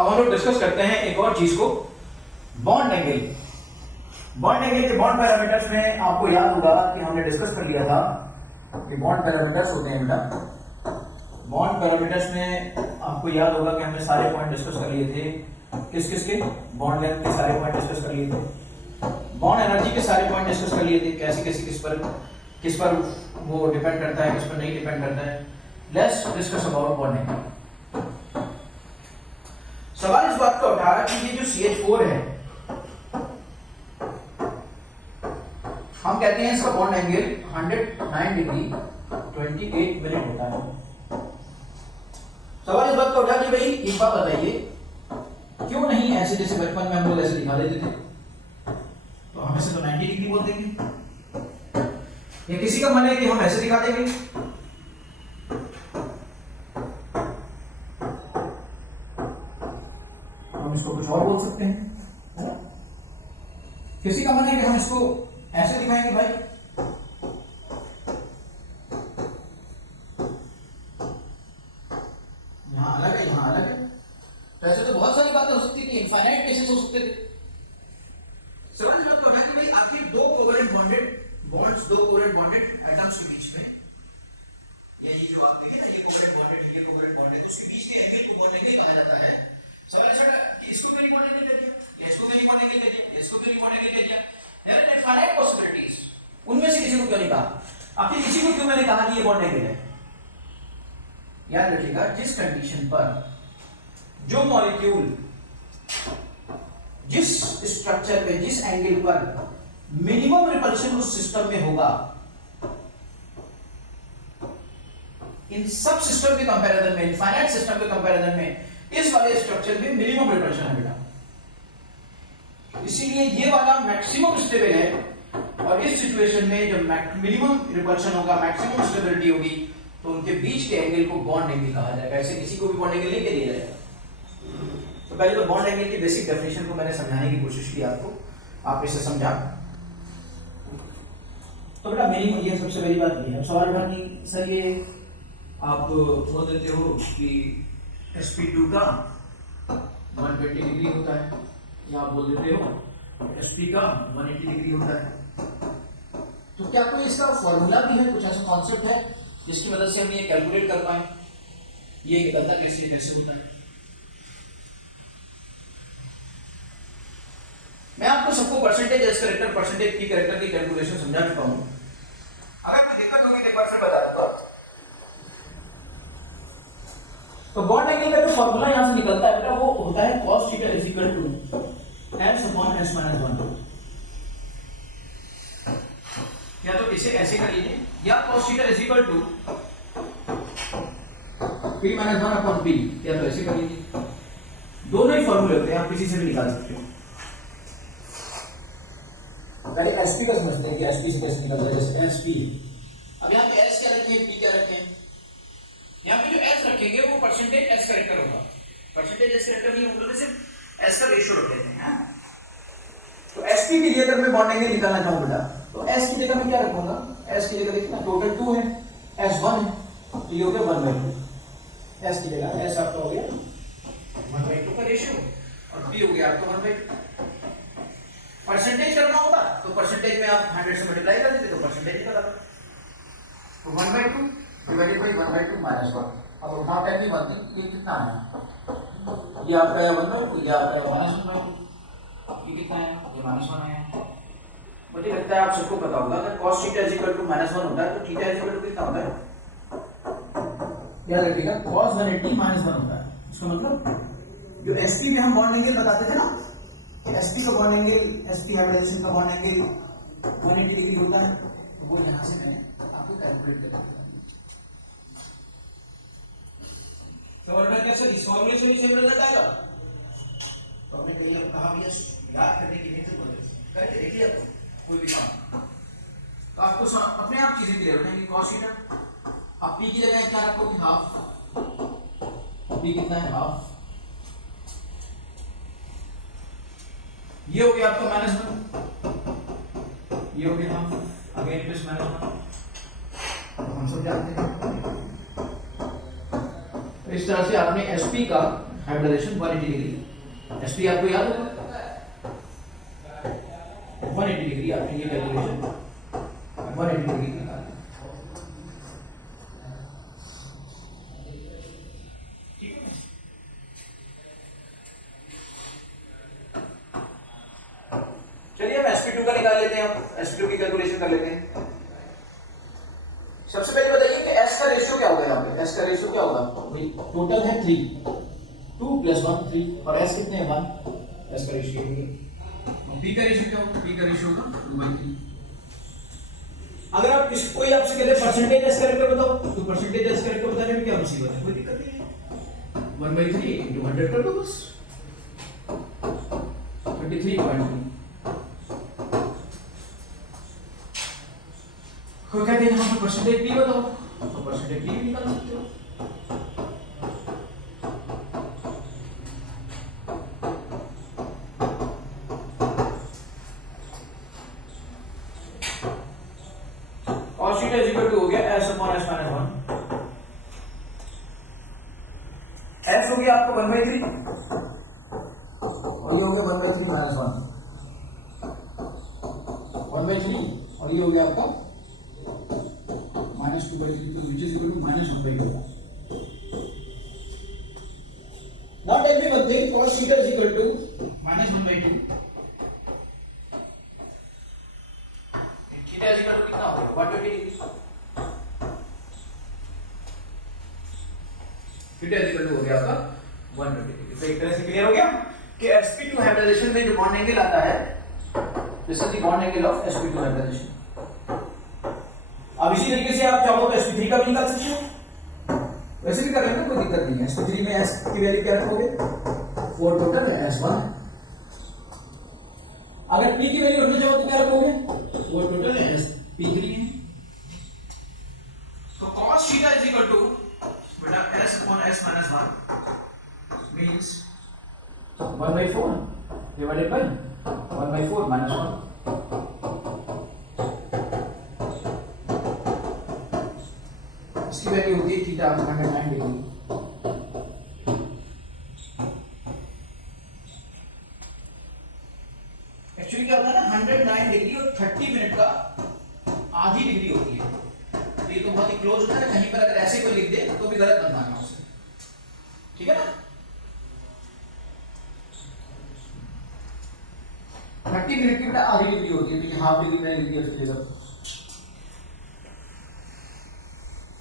अब हम लोग डिस्कस करते हैं एक और चीज को, बॉन्ड एंगल। बॉन्ड एंगल के बॉन्ड पैरामीटर्स में आपको याद होगा कि हमने डिस्कस कर लिया था कि बॉन्ड पैरामीटर्स होते हैं बेटा। बॉन्ड पैरामीटर्स में आपको याद होगा कि हमने सारे पॉइंट डिस्कस कर लिए थे। किस किस के? बॉन्ड लेंथ के सारे पॉइंट डिस्कस कर लिए थे, बॉन्ड एनर्जी के सारे पॉइंट डिस्कस कर लिए थे, कैसे कैसे किस पर वो डिपेंड करता है, किस पर नहीं डिपेंड करता है। Let's discuss about bond angle. सवाल इस बात का उठा कि ये जो CH4 है, हम कहते हैं इसका बॉन्ड एंगल 109 डिग्री 28 मिनट होता है। सवाल इस बात का उठा कि भाई एक बात बताइए, क्यों नहीं ऐसे जैसे बचपन में हम लोग ऐसे दिखा देते थे, तो हम ऐसे तो 90 डिग्री बोल देंगे, या किसी का मन है कि हम ऐसे दिखा देंगे, हम इसको कुछ और बोल सकते हैं, है ना? किसी का मन है कि हम इसको ऐसे दिखाएंगे भाई, यहां अलग है, यहां अलग है। वैसे तो बहुत सारी बातें हो सकती थी, इनफाइनाइट केसेस हो सकते थे। सवाल इस बात का है कि भाई आखिर दो कोवेलेंट बॉन्डेड बॉन्ड्स, दो कोवेलेंट बॉन्डेड एटम्स के बीच में, ये जो आप देखें ना, ये कोवेलेंट बॉन्डेड है, ये कोवेलेंट बॉन्डेड है, तो उसके बीच के एंगल को बॉन्ड एंगल कहा जाता है। सवाल ऐसा कि इसको क्यों नहीं बॉन्ड एंगल कह दिया, इसको क्यों नहीं बॉन्ड एंगल कह दिया, इसको क्यों नहीं बॉन्ड एंगल कह दिया? देयर आर इनफाइनाइट पॉसिबिलिटीज, उनमें से किसी को क्यों नहीं कहा? आखिर किसी को क्यों मैंने कहा कि ये बॉन्ड एंगल है? याद रखिएगा, जिस कंडीशन पर जो मॉलिक्यूल जिस स्ट्रक्चर पे, जिस एंगल पर मिनिमम रिपल्शन उस सिस्टम में होगा, इन सब सिस्टम के कंपैरिजन में, इनफाइनाइट सिस्टम के कंपैरिजन में इस वाले स्ट्रक्चर में मिनिमम रिपल्शन है बेटा। इसीलिए ये वाला मैक्सिमम स्टेबल है, और इस सिचुएशन में जब मिनिमम रिपल्शन होगा, मैक्सिमम स्टेबिलिटी होगी, तो उनके बीच के एंगल को बॉन्ड एंगल कहा जाएगा। ऐसे किसी को भी बॉन्ड एंगल नहीं कह दिया जाएगा। तो पहले तो बॉन्ड एंगल की बेसिक डेफिनेशन को मैंने समझाने की कोशिश की आपको, आप इसे समझा। तो बेटा मिनिमम, ये सबसे बड़ी बात ये है। सवाल था कि सर ये आप बोल देते हो कि sp2 का 120 डिग्री होता है, या आप बोल देते हो sp का 180 डिग्री होता है, तो क्या कोई इसका फॉर्मूला भी है, कुछ ऐसा कॉन्सेप्ट है जिसकी मदद से हम ये कैलकुलेट कर पाए, ये निकलता कैसे होता है? मैं आपको सबको percentage S character, percentage P character की कैलकुलेशन समझा चुका हूं। अगर कोई दिक्कत होगी तो परसेंट बता दूंगा। तो बॉन्ड एंगल का जो फॉर्मूला यहां से निकलता है बेटा, वो होता है cos theta is equal to s upon s minus 1। या तो इसे ऐसे कर लीजिए, या cos theta is equal to p minus 1 upon p, या तो ऐसे कर लीजिए। दोनों ही फॉर्मूले होते हैं, आप किसी से भी निकाल सकते हो। पहले sp का समझते हैं कि sp से कैसे निकलता है। जैसे sp, अब यहाँ पे s क्या रखें, p क्या रखें? यहाँ पे जो s रखेंगे वो परसेंटेज s कैरेक्टर होगा। परसेंटेज s कैरेक्टर नहीं होगा, सिर्फ s का रेशियो रख लेते हैं। तो sp के लिए अगर मैं बॉन्ड एंगल निकालना चाहूँ बेटा, तो s की जगह मैं क्या रखूंगा? s की जगह देखिए ना, टोटल 2 है, s 1 है, तो ये हो गया 1/2। s की जगह s आपका हो गया 1/2 का रेशियो, और p हो गया आपका 1/2। परसेंटेज करना होगा तो परसेंटेज में आप 100 से मल्टीप्लाई कर देते तो परसेंटेज निकल आता। तो 1/2 डिवाइडेड बाय 1/2 माइनस 1। अब उठाते हैं कि ये कितना है, ये आपका है 1/2, ये आपका है -1/2। ये कितना है, ये -1 है। मुझे लगता है आप सबको पता होगा, अगर cos theta is equal to -1 होता है तो थीटा इज इक्वल टू कितना होता है? याद रखिएगा, cos 180 -1 होता है। इसका मतलब जो sp में हम बॉन्ड एंगल बताते थे ना, sp का बॉन्ड एंगल, sp हाइब्रिडाइजेशन का बॉन्ड एंगल 180 डिग्री होता है, तो वो यहां से मैंने आपको कैलकुलेट कर दिया। तो और मैं कैसे इस फॉर्मूले से समझ जाता है, तो हमने तो कहा भी याद करने की नहीं जरूरत है, करके देखिए आपको कोई भी काम, तो आपको अपने आप चीजें क्लियर हो जाएंगी। cos थीटा, अब p की जगह क्या रखोगे? हाफ। p कितना है? हाफ। ये हो गया आपका -1, ये हो गया अगेन प्लस -1, हम सब जानते हैं। तो इस तरह से आपने sp का हाइब्रिडाइजेशन 180 डिग्री, एसपी आपको याद होगा 180 डिग्री, आपने ये कैलकुलेशन 180 डिग्री निकाल। चलिए हम sp2 का निकाल लेते हैं, हम sp2 की कैलकुलेशन कर लेते हैं। सबसे पहले बताइए कि s का रेशियो क्या होगा, यहाँ पे s का रेशियो क्या होगा, टोटल है 3, 2 + 1 3 और s कितने हैं 1, s का रेशियो है। p का रेशियो क्या होगा, p का रेशियो होगा 2/3। अगर आप कोई आपसे कहते हैं परसेंटेज s करेक्टर बताओ, तो परसेंटेज s करेक्टर बताने में क्या मुसीबत है, कोई दिक्कत नहीं है, 1/3 × 100 कर दो बस, 23.3। कोई कहते हैं यहाँ पे परसेंटेज p बताओ, तो परसेंटेज p भी निकाल सकते हो। और सीटा इक्वल टू हो गया s / s - 1, s हो गया आपको 1/3 और ये हो गया 1/3 - 1, 1/3 और ये हो गया आपका -2/3, तो which is equal to -1/2। Now tell me one thing, cos theta is equal to -1/2, theta is equal to कितना होगा 120 degree, theta is equal to हो गया आपका 120 डिग्री। तो एक तरह से क्लियर हो गया कि sp2 हाइब्रिडाइजेशन में जो बॉन्ड एंगल आता है, this is the bond angle of sp2 hybridization. अब इसी तरीके से आप चाहो तो sp3 का भी निकाल सकते हो, वैसे भी कर लेना, कोई दिक्कत नहीं है। sp3 में s की वैल्यू क्या रखोगे, 4 टोटल है, s1 है। अगर p की वैल्यू रखना चाहो तो क्या रखोगे, 4 टोटल है, sp3 है। तो cos theta is equal to बेटा s / s - 1 means 1/4 divided by 1/4 - 1। इसकी वैल्यू होती है थीटा 109 डिग्री। एक्चुअली क्या होता है ना, 109 डिग्री और 30 मिनट का आधी डिग्री होती है, तो ये तो बहुत ही क्लोज होता है। कहीं पर अगर ऐसे कोई लिख दे तो भी गलत मत मानना उसे, ठीक है ना। 30 मिनट की बेटा आधी डिग्री होती है, तो हाफ डिग्री नहीं लिख दिया चलेगा।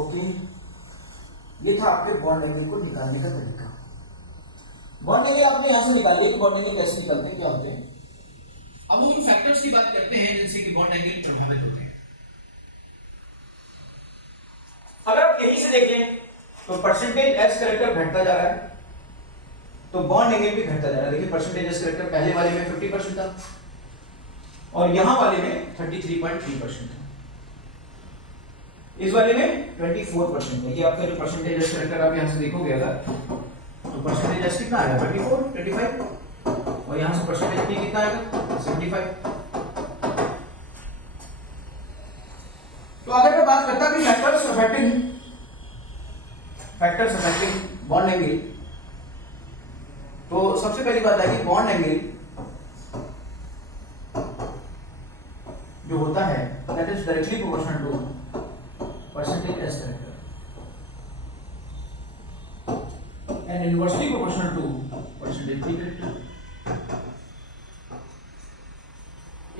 ओके, ये था आपके बॉन्ड एंगल को निकालने का तरीका। बॉन्ड एंगल आपने यहां से निकाल लिया, तो बॉन्ड एंगल कैसे निकालते हैं, क्या होते हैं। अब हम उन फैक्टर्स की बात करते हैं जिनसे कि बॉन्ड एंगल प्रभावित होते हैं। अगर आप यहीं से देखें तो परसेंटेज s करेक्टर घटता जा रहा है, तो बॉन्ड एंगल भी घटता जा रहा है। देखिए परसेंटेज s करेक्टर पहले वाले में 50% था और यहां वाले में 33.3% था, इस वाले में 24% है। ये आपका जो परसेंटेज s करेक्टर आप यहां से देखोगे अगर, तो परसेंटेज s कितना आएगा 24 25 और यहां से परसेंटेज p कितना आएगा 75। तो अगर मैं बात करता कि फैक्टर्स अफेक्टिंग बॉन्ड एंगल, तो सबसे पहली बात है कि बॉन्ड एंगल जो होता है that is directly proportional to percentage s character and inversely proportional to percentage p character.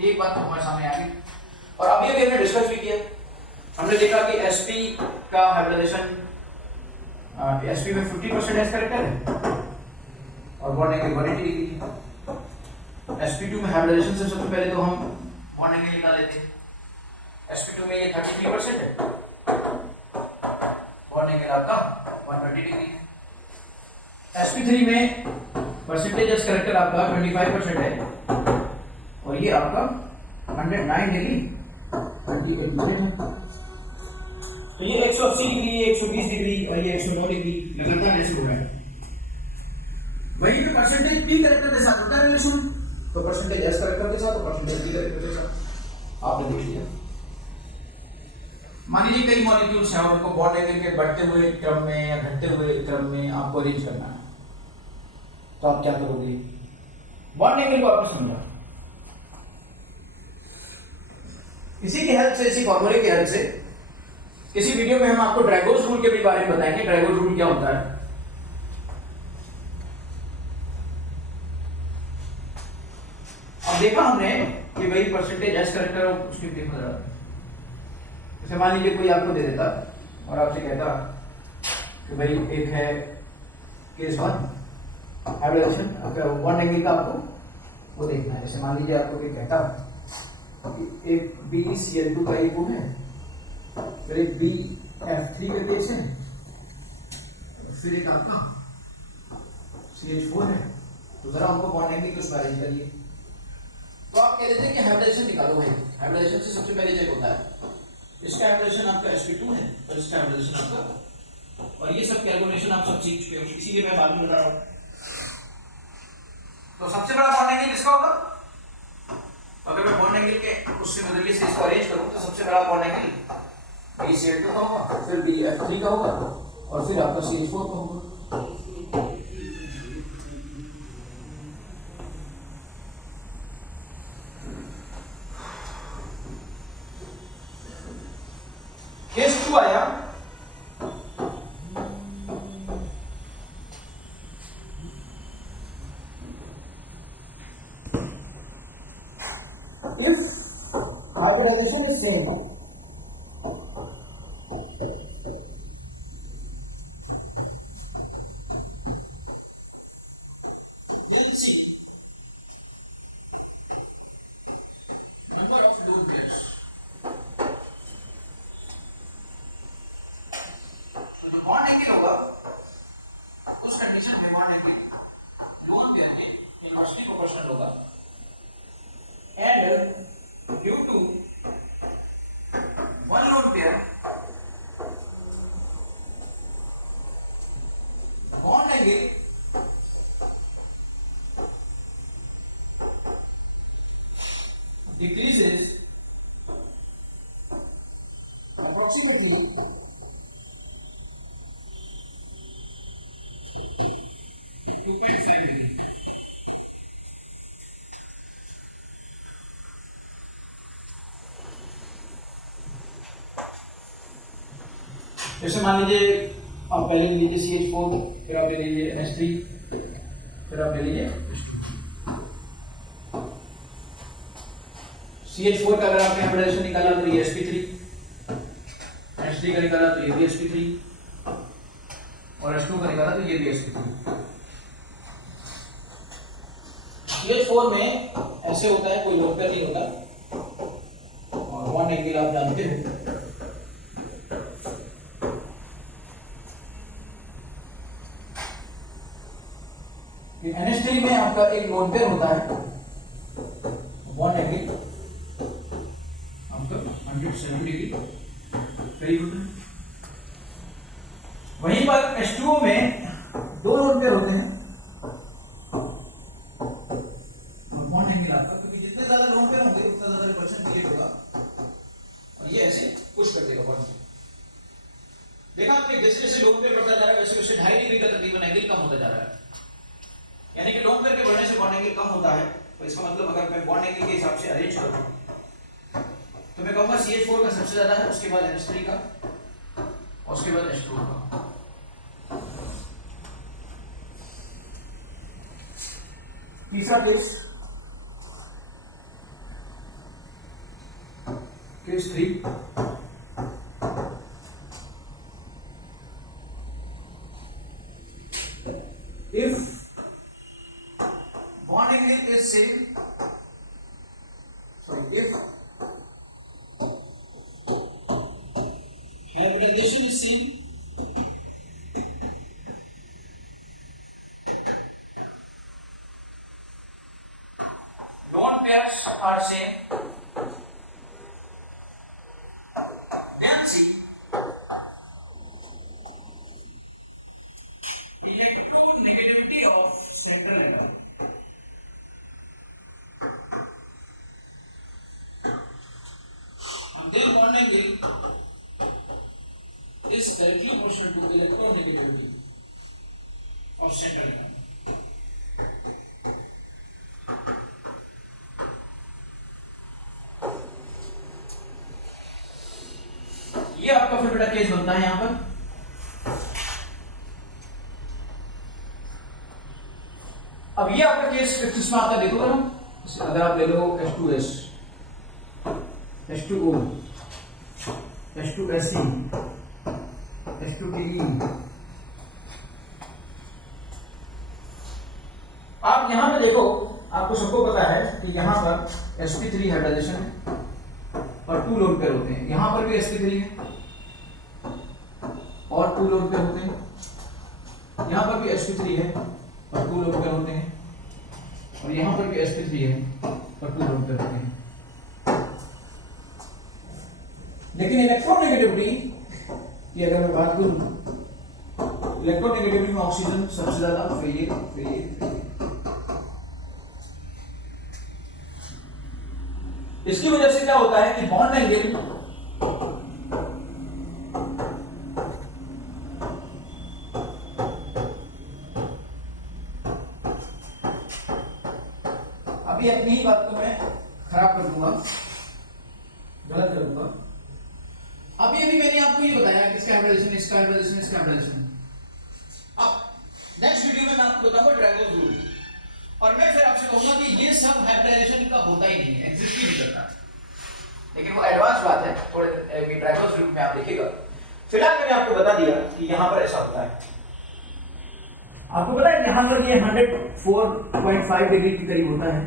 एक बात हमारे सामने आ गई, और अभी अभी हमने डिस्कस भी किया। हमने देखा कि sp का हाइब्रिडाइजेशन, sp में 50% s करेक्टर है और बॉन्ड एंगल 180 डिग्री है। sp2 में हाइब्रिडाइजेशन से सबसे पहले तो हम बॉन्ड एंगल निकाल लेते हैं। sp2 में ये 33% है, बॉन्ड एंगल आपका 120 डिग्री है। sp3 में परसेंटेज s करेक्टर आपका 25% है और ये आपका 109 डिग्री 28 मिनट है। तो ये 180 डिग्री, ये 120 डिग्री और ये 109 डिग्री लगातार ऐसे हो रहा है। वहीं पे परसेंटेज p करेक्टर के साथ होता है रिलेशन, तो परसेंटेज s करेक्टर के साथ और परसेंटेज p करेक्टर के साथ आपने देख लिया। मान लीजिए कई मॉलिक्यूल्स हैं और उनको बॉन्ड एंगल के बढ़ते हुए क्रम में या घटते हुए क्रम में आपको अरेंज करना है, तो आप क्या करोगे, बॉन्ड एंगल को आपने समझा। इसी की हेल्प से, इसी फॉर्मूले की हेल्प से किसी वीडियो में हम आपको ड्रैगोस रूल के भी बारे में बताएंगे। ड्रैगोस रूल क्या होता है। अब देखा हमने कि भाई परसेंटेज एस करेक्टर और उसकी देखो जरा, जैसे मान लीजिए कोई आपको दे देता और आपसे कहता कि भाई एक है case one hybridization, bond angle का आपको वो देखना है। जैसे मान लीजिए आपको कोई कहता कि एक BeCl2 का एक वो है, फिर एक BF3 का केस है, फिर एक आपका CH4 है, तो जरा हमको बॉन्ड एंगल को अरेंज करिए। तो आप कह देते हैं कि हाइब्रिडेशन निकालो भाई। हाइब्रिडेशन से सबसे पहले चेक होता है इसका हाइब्रिडेशन आपका sp2 है और इसका हाइब्रिडेशन आपका, और ये सब कैलकुलेशन आप सब सीख चुके हो, इसीलिए मैं बाद में बता रहा हूं। तो सबसे बड़ा बॉन्ड एंगल किसका होगा, अगर मैं बॉन्ड एंगल के उससे नजरिए से इसको अरेंज करूं तो सबसे बड़ा बॉन्ड एंगल BeCl2 का होगा, फिर BF3 का होगा और फिर आपका CH4 का होगा। केस 2 आया, if hybridization is same, then see number of lone pairs. तो जो बॉन्ड एंगल होगा उस कंडीशन में बॉन्ड एंगल लोन पेयर के इनवर्सली प्रोपोर्शनल होगा, and due to one lone pair bond angle decreases approximately 2.5 degree। जैसे मान लीजिए आप पहले ले लीजिए CH4, फिर आप ले लीजिए NH3, फिर आप ले लीजिए CH4 का अगर आपने हाइब्रिडेशन निकाला तो ये sp3, NH3 का निकाला तो ये भी sp3 और H2 का निकाला तो ये भी sp3। CH4 में ऐसे होता है, कोई लोन पेयर नहीं होता और बॉन्ड एंगल आप जानते हो। NH3 में आपका एक लोन पेयर होता है, बॉन्ड एंगल आपका 170 डिग्री करीब होता है। वहीं पर H2O में दो लोन पेयर होते हैं और बॉन्ड एंगल आपका, क्योंकि जितने ज्यादा लोन पेयर होंगे उतना ज्यादा रिपल्शन क्रिएट होगा और ये ऐसे पुश कर देगा बॉन्ड। देखा आपने, जैसे जैसे लोन पेयर बढ़ता जा रहा है वैसे वैसे 2.5 डिग्री का तकरीबन एंगल कम होता जा रहा है, यानी कि लोन पेयर के बढ़ने से बॉन्ड एंगल कम होता है। तो इसका मतलब अगर मैं बॉन्ड एंगल के हिसाब से अरेंज करूं तो मैं कहूंगा CH4 का सबसे ज्यादा है, उसके बाद NH3 का और उसके बाद H2O का। तीसरा case, case 3, if bond angle is same, so if hybridization is same, lone pairs are same, then see negativity of central angle. And then bond angle is directly proportional to electronegativity of central angle. आपका फिर बेटा case बनता है यहां पर। अब ये आपका केस किस में आता है देखो ना, अगर आप ले लो H2S, H2O, H2SE, H2PE, आप यहां पे देखो, आपको सबको पता है कि यहां पर sp3 हाइब्रिडाइजेशन है और 2 लोन पेयर होते हैं, यहां पर भी sp3 है और 2 लोन पेयर होते हैं, यहां पर भी sp3 है और 2 लोन पेयर होते हैं और यहां पर भी sp3 है और 2 लोन पेयर होते हैं। लेकिन इलेक्ट्रोनेगेटिविटी की अगर मैं बात करूं, इलेक्ट्रोनेगेटिविटी में ऑक्सीजन सबसे ज्यादा फेलियर। इसकी वजह से क्या होता है कि बॉन्ड एंगल अभी अपनी ही बात को मैं खराब कर दूंगा, गलत कर दूंगा। अभी मैंने आपको ये बताया किसका हाइब्रिडाइजेशन, इसका हाइब्रिडाइजेशन, इसका हाइब्रिडाइजेशन। अब नेक्स्ट वीडियो में मैं आपको बताऊंगा ड्रैगोन रूल, और मैं फिर आपसे कहूंगा कि ये सब हाइब्रिडाइजेशन का होता ही नहीं है, एग्जिस्ट ही नहीं करता, लेकिन वो एडवांस बात है, थोड़े ड्रैगोन रूल में आप देखिएगा। फिलहाल मैंने आपको बता दिया कि यहां पर ऐसा होता है। आपको पता है यहां पर ये 104.5 डिग्री के करीब होता है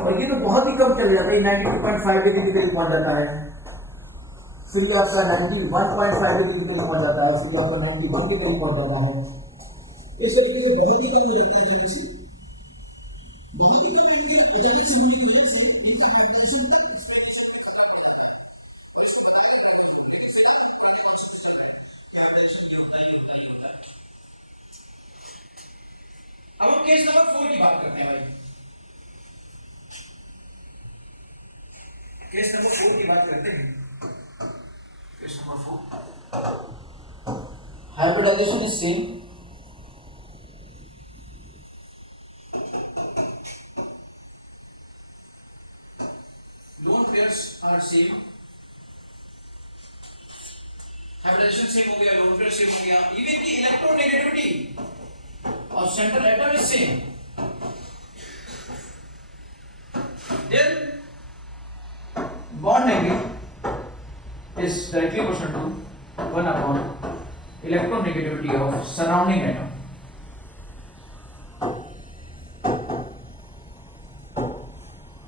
और ये तो बहुत ही कम चल जाता है, 92.5 डिग्री के करीब पहुंच जाता है, फिर भी आपका 91.5 डिग्री के करीब पहुंच जाता है, फिर आपका 91 के करीब पहुंच जाता है। इस वजह से बहुत ही कम रहती है किसी अब हम केस नंबर 4 की बात करते हैं भाई। केस नंबर 4 की बात करते हैं। Case number 4, hybridization is same, lone pairs are same, hybridization same हो गया, लोन पेयर सेम हो गया, इवन की इलेक्ट्रोनेगेटिविटी और central atom is same. Then bond angle is directly proportional to 1 upon electronegativity of surrounding atom.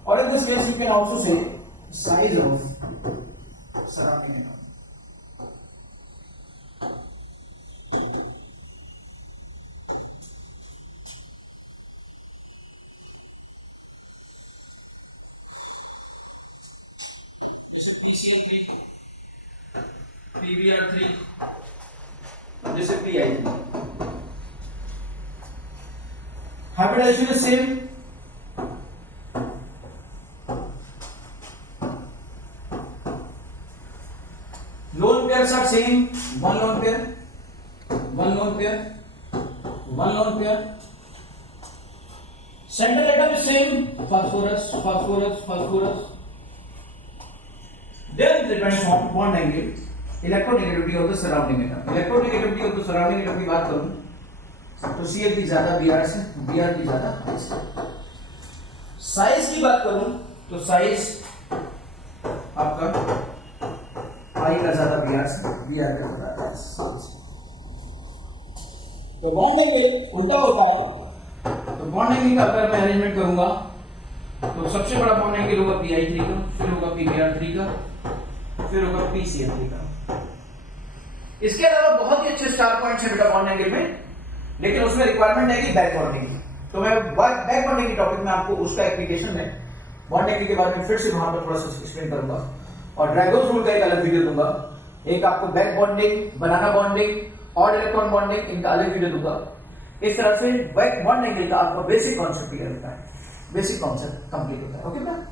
Or in this case you can also say size of surrounding atom. जैसे PCl3, PBr3, जैसे PI3। Hybridization is same, lone pairs are same, one lone pair, one lone pair, one lone pair, central atom is same, phosphorus, phosphorus, phosphorus. Then depends on bond angle, electronegativity of the surrounding atom. Electronegativity of the surrounding atom की बात करूं तो Cl की ज्यादा Br से, Br की ज्यादा S से। साइज की बात करूं तो साइज आपका I का ज्यादा Br से, Br का ज्यादा S से। तो बॉन्ड एंगल उल्टा होता है, तो बॉन्ड एंगल का अगर मैं अरेंजमेंट करूंगा तो सबसे बड़ा बॉन्ड एंगल होगा PI3 का, फिर होगा PBr3 का, फिर होगा PCl3 का। इसके अलावा बहुत ही अच्छे स्टार पॉइंट्स हैं बेटा बॉन्ड एंगल में, लेकिन उसमें रिक्वायरमेंट है कि बैक बॉन्डिंग की। तो मैं बैक बॉन्डिंग के टॉपिक में आपको उसका एप्लीकेशन में बॉन्ड एंगल के बारे में फिर से वहां पर थोड़ा सा एक्सप्लेन करूंगा और ड्रैगोन रूल का एक अलग वीडियो दूंगा, एक आपको बैक बॉन्डिंग, बनाना बॉन्डिंग और इलेक्ट्रॉन बॉन्डिंग, इनका अलग वीडियो दूंगा। इस तरह से बैक बॉन्ड एंगल का आपका बेसिक कॉन्सेप्ट क्लियर होता है, बेसिक कॉन्सेप्ट कंप्लीट होता है। ओके बेटा।